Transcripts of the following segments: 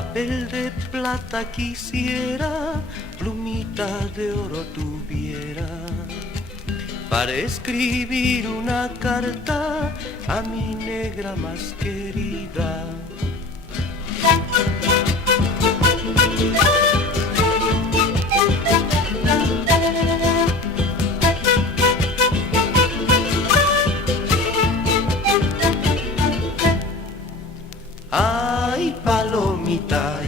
Papel de plata quisiera, plumita de oro tuviera, para escribir una carta a mi negra más querida. Ay, palomita,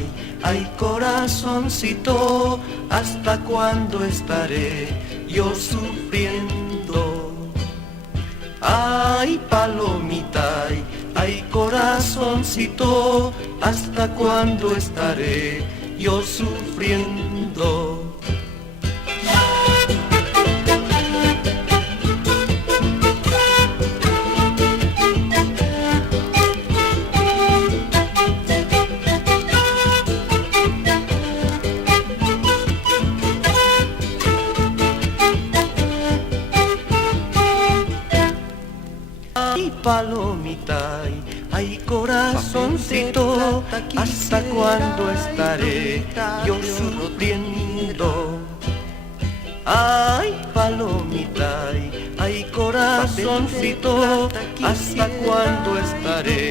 ay, corazoncito, ¿hasta cuándo estaré yo sufriendo? Ay, palomita, ay, corazoncito, ¿hasta cuándo estaré yo sufriendo? Ay, palomita, ay, corazoncito, ¿hasta cuándo estaré yo sufriendo? Ay, palomita, ay, corazoncito, ¿hasta cuándo estaré